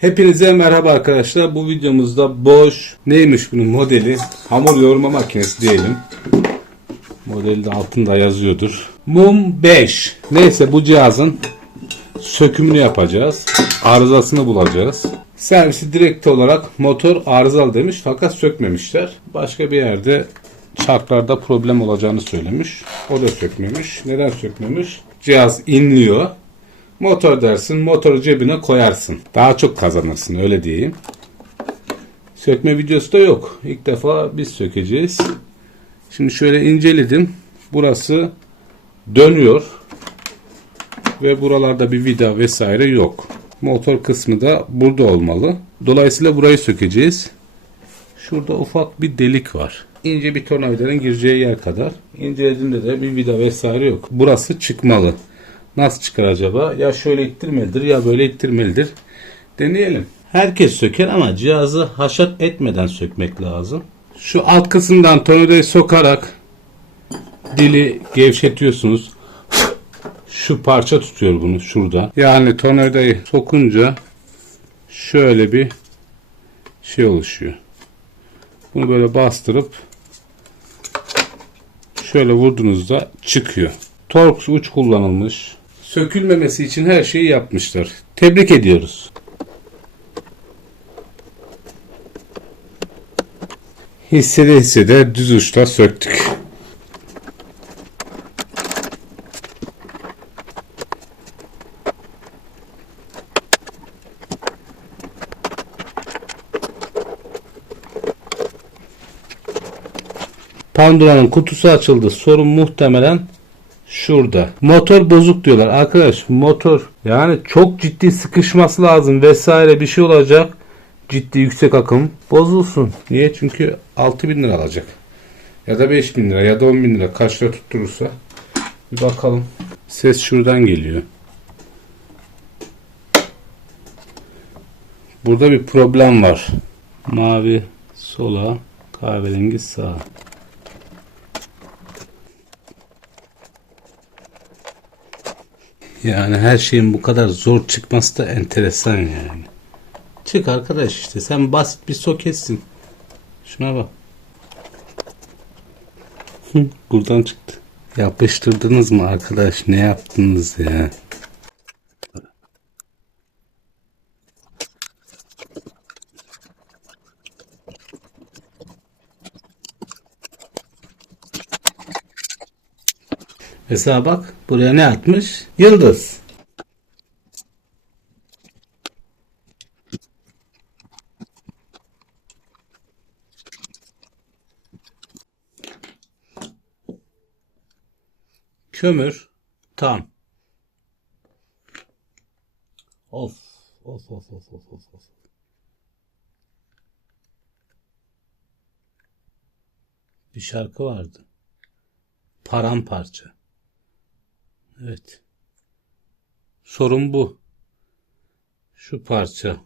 Hepinize merhaba arkadaşlar. Bu videomuzda Bosch neymiş bunun modeli? Hamur yoğurma makinesi diyelim. Modeli de altında yazıyordur. Mum 5. Neyse bu cihazın sökümünü yapacağız. Arızasını bulacağız. Servisi direkt olarak motor arızalı demiş fakat sökmemişler. Başka bir yerde çarklarda problem olacağını söylemiş. O da sökmemiş. Neden sökmemiş? Cihaz inliyor. Motor dersin, motoru cebine koyarsın. Daha çok kazanırsın, öyle diyeyim. Sökme videosu da yok. İlk defa biz sökeceğiz. Şimdi şöyle inceledim. Burası dönüyor. Ve buralarda bir vida vesaire yok. Motor kısmı da burada olmalı. Dolayısıyla burayı sökeceğiz. Şurada ufak bir delik var. İnce bir tornavidanın gireceği yer kadar. İncelediğimde de bir vida vesaire yok. Burası çıkmalı. Nasıl çıkar acaba? Ya şöyle ittirmelidir ya böyle ittirmelidir. Deneyelim. Herkes söker ama cihazı haşat etmeden sökmek lazım. Şu alt kısımdan tornavidayı sokarak dili gevşetiyorsunuz. Şu parça tutuyor bunu şurada. Yani tornavidayı sokunca şöyle bir şey oluşuyor. Bunu böyle bastırıp şöyle vurduğunuzda çıkıyor. Torx uç kullanılmış. Sökülmemesi için her şeyi yapmışlar. Tebrik ediyoruz. Hissede hissede düz uçta söktük. Pandora'nın kutusu açıldı. Sorun muhtemelen şurada. Motor bozuk diyorlar. Arkadaş motor yani çok ciddi sıkışması lazım vesaire bir şey olacak. Ciddi yüksek akım bozulsun. Niye? Çünkü 6.000 lira alacak. Ya da 5.000 lira ya da 10.000 lira. Kaç lira tutturursa. Bir bakalım. Ses şuradan geliyor. Burada bir problem var. Mavi sola, kahverengi sağa. Yani her şeyin bu kadar zor çıkması da enteresan yani. Çık arkadaş işte. Sen basit bir soketsin. Şuna bak. Buradan çıktı. Yapıştırdınız mı arkadaş? Ne yaptınız ya? Mesela bak. Buraya ne atmış? Yıldız. Kömür tam. Of of of of of of. Bir şarkı vardı. Paramparça. Evet. Sorun bu. Şu parça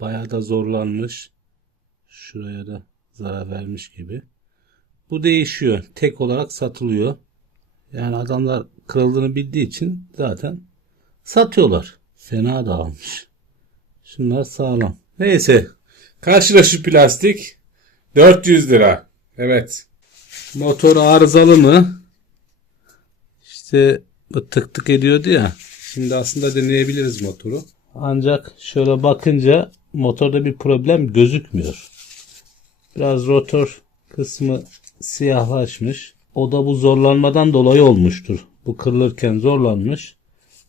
bayağı da zorlanmış. Şuraya da zarar vermiş gibi. Bu değişiyor. Tek olarak satılıyor. Yani adamlar kırıldığını bildiği için zaten satıyorlar. Fena dağılmış. Şunlar sağlam. Neyse. Kaç lira şu plastik? 400 lira. Evet. Motor arızalı mı? İşte bu tık tık ediyordu ya. Şimdi aslında deneyebiliriz motoru. Ancak şöyle bakınca motorda bir problem gözükmüyor. Biraz rotor kısmı siyahlaşmış. O da bu zorlanmadan dolayı olmuştur. Bu kırılırken zorlanmış.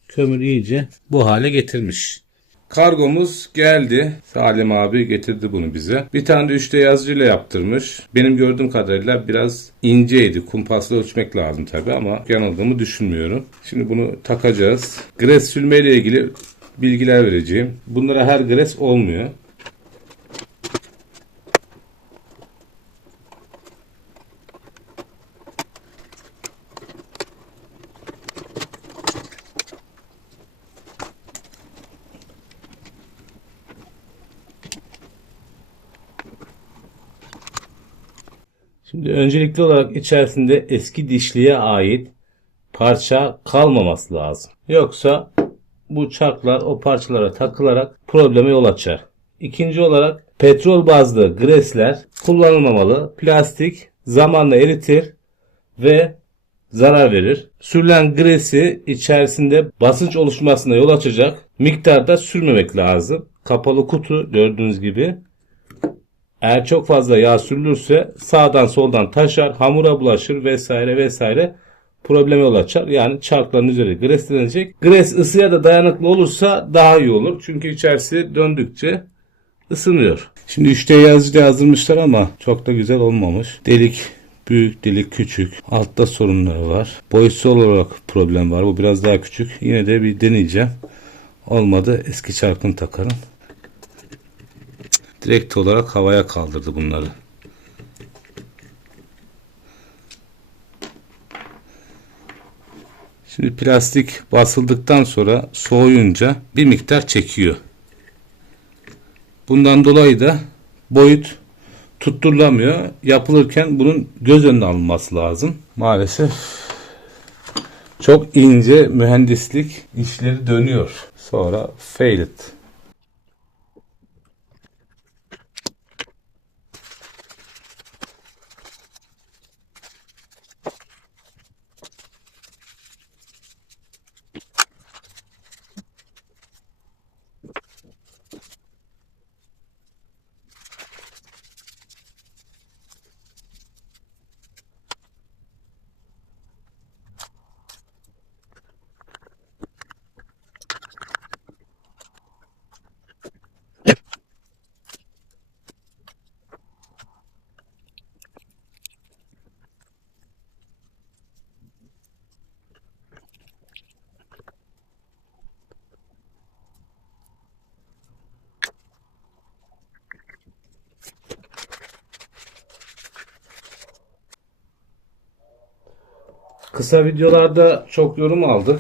Kömür iyice bu hale getirmiş. Kargomuz geldi. Salim abi getirdi bunu bize. Bir tane de 3D yazıcıyla yaptırmış. Benim gördüğüm kadarıyla biraz inceydi. Kumpasla ölçmek lazım tabi ama yanıldığımı düşünmüyorum. Şimdi bunu takacağız. Gres sürme ile ilgili bilgiler vereceğim. Bunlara her gres olmuyor. Şimdi öncelikli olarak içerisinde eski dişliğe ait parça kalmaması lazım. Yoksa bu çarklar o parçalara takılarak probleme yol açar. İkinci olarak petrol bazlı gresler kullanılmamalı. Plastik zamanla eritir ve zarar verir. Sürülen gresi içerisinde basınç oluşmasına yol açacak miktarda sürmemek lazım. Kapalı kutu gördüğünüz gibi. Eğer çok fazla yağ sürülürse sağdan soldan taşar, hamura bulaşır vesaire vesaire probleme yol açar. Yani çarkların üzeri greslenecek. Gres ısıya da dayanıklı olursa daha iyi olur. Çünkü içerisi döndükçe ısınıyor. Şimdi 3D yazıcıda yazdırmışlar ama çok da güzel olmamış. Delik büyük, delik küçük. Altta sorunları var. Boyutsal olarak problem var. Bu biraz daha küçük. Yine de bir deneyeceğim. Olmadı eski çarkını takarım. Direkt olarak havaya kaldırdı bunları. Şimdi plastik basıldıktan sonra soğuyunca bir miktar çekiyor. Bundan dolayı da boyut tutturulamıyor. Yapılırken bunun göz önüne alınması lazım. Maalesef çok ince mühendislik işleri dönüyor. Sonra failed. Kısa videolarda çok yorum aldık.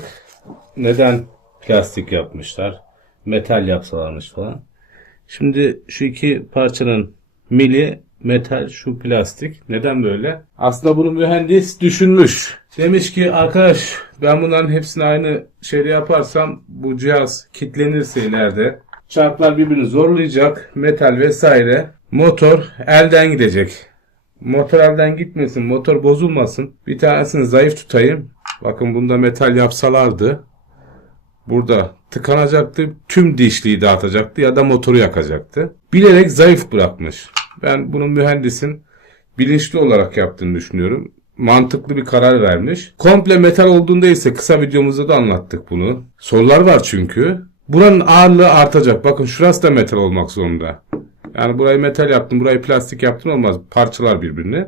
Neden plastik yapmışlar? Metal yapsalarmış falan. Şimdi şu iki parçanın mili metal, şu plastik. Neden böyle? Aslında bunu mühendis düşünmüş. Demiş ki arkadaş ben bunların hepsini aynı şeyde yaparsam bu cihaz kilitlenirse ileride çarklar birbirini zorlayacak. Metal vesaire. Motor elden gidecek. Motor elden gitmesin, motor bozulmasın. Bir tanesini zayıf tutayım. Bakın bunda metal yapsalardı burada tıkanacaktı, tüm dişliği dağıtacaktı ya da motoru yakacaktı. Bilerek zayıf bırakmış. Ben bunun mühendisin bilinçli olarak yaptığını düşünüyorum. Mantıklı bir karar vermiş. Komple metal olduğunda ise kısa videomuzda da anlattık bunu. Sorular var çünkü. Buranın ağırlığı artacak. Bakın şurası da metal olmak zorunda. Yani burayı metal yaptım, burayı plastik yaptım olmaz. Parçalar birbirini.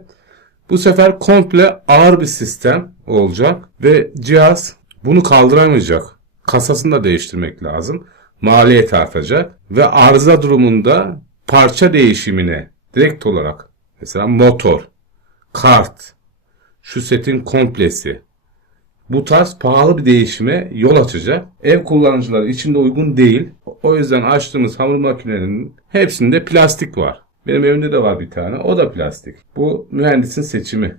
Bu sefer komple ağır bir sistem olacak ve cihaz bunu kaldıramayacak. Kasasını da değiştirmek lazım. Maliyet artacak ve arıza durumunda parça değişimine direkt olarak mesela motor, kart, şu setin komplesi bu tarz pahalı bir değişime yol açacak. Ev kullanıcıları için de uygun değil. O yüzden açtığımız hamur makinelerinin hepsinde plastik var. Benim evimde de var bir tane. O da plastik. Bu mühendisin seçimi.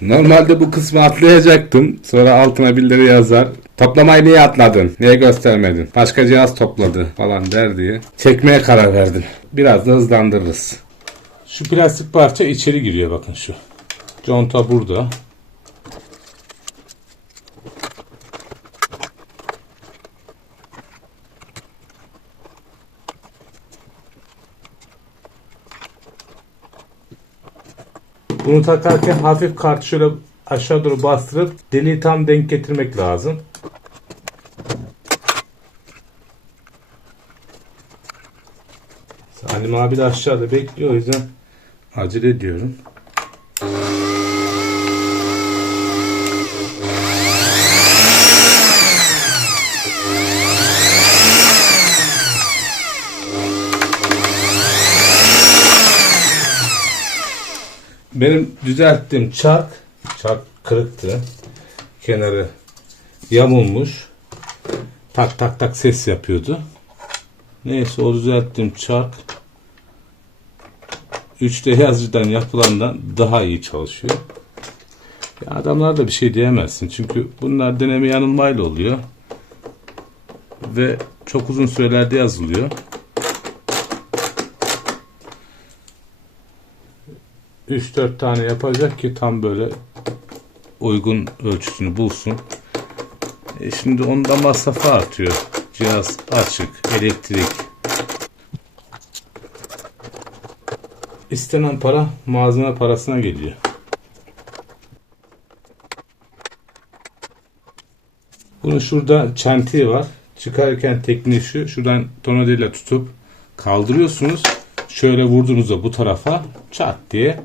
Normalde bu kısmı atlayacaktım. Sonra altına birileri yazar. Toplamayı niye atladın? Niye göstermedin? Başka cihaz topladı falan der diye. Çekmeye karar verdim. Biraz da hızlandırırız. Şu plastik parça içeri giriyor bakın şu. Conta burada. Bunu takarken hafif kartı şöyle aşağı doğru bastırıp deliği tam denk getirmek lazım. Salim abi de aşağıda bekliyor, o yüzden acele ediyorum. Benim düzelttiğim çark kırıktı. Kenarı yamulmuş. Tak tak tak ses yapıyordu. Neyse o düzelttiğim çark 3D yazıcıdan yapılandan daha iyi çalışıyor. Ya adamlar da bir şey diyemezsin. Çünkü bunlar deneme yanılmayla oluyor. Ve çok uzun sürelerde yazılıyor. 3-4 tane yapacak ki tam böyle uygun ölçüsünü bulsun. Şimdi onda masrafı artıyor. Cihaz açık, elektrik. İstenen para malzeme parasına geliyor. Bunun şurada çentiği var. Çıkarken tekniği şu. Şuradan tornavidayla tutup kaldırıyorsunuz. Şöyle vurduğunuzda bu tarafa çat diye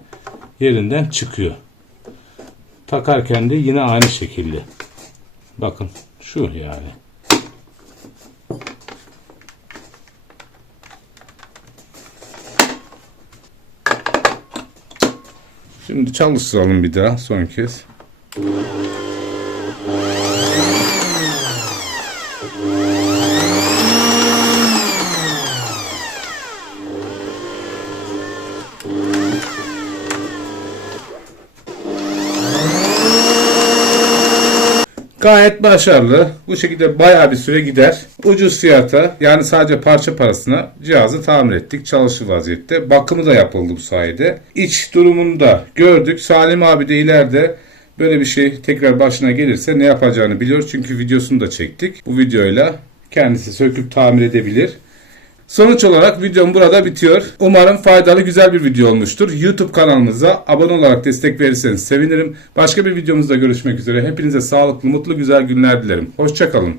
yerinden çıkıyor. Takarken de yine aynı şekilde. Bakın şu yani. Şimdi çalıştıralım bir daha son kez. Gayet başarılı. Bu şekilde bayağı bir süre gider. Ucuz fiyata, yani sadece parça parasına cihazı tamir ettik. Çalışır vaziyette. Bakımı da yapıldı bu sayede. İç durumunu da gördük. Salim abi de ileride böyle bir şey tekrar başına gelirse ne yapacağını biliyor. Çünkü videosunu da çektik. Bu videoyla kendisi söküp tamir edebilir. Sonuç olarak videom burada bitiyor. Umarım faydalı, güzel bir video olmuştur. YouTube kanalımıza abone olarak destek verirseniz sevinirim. Başka bir videomuzda görüşmek üzere. Hepinize sağlıklı, mutlu, güzel günler dilerim. Hoşça kalın.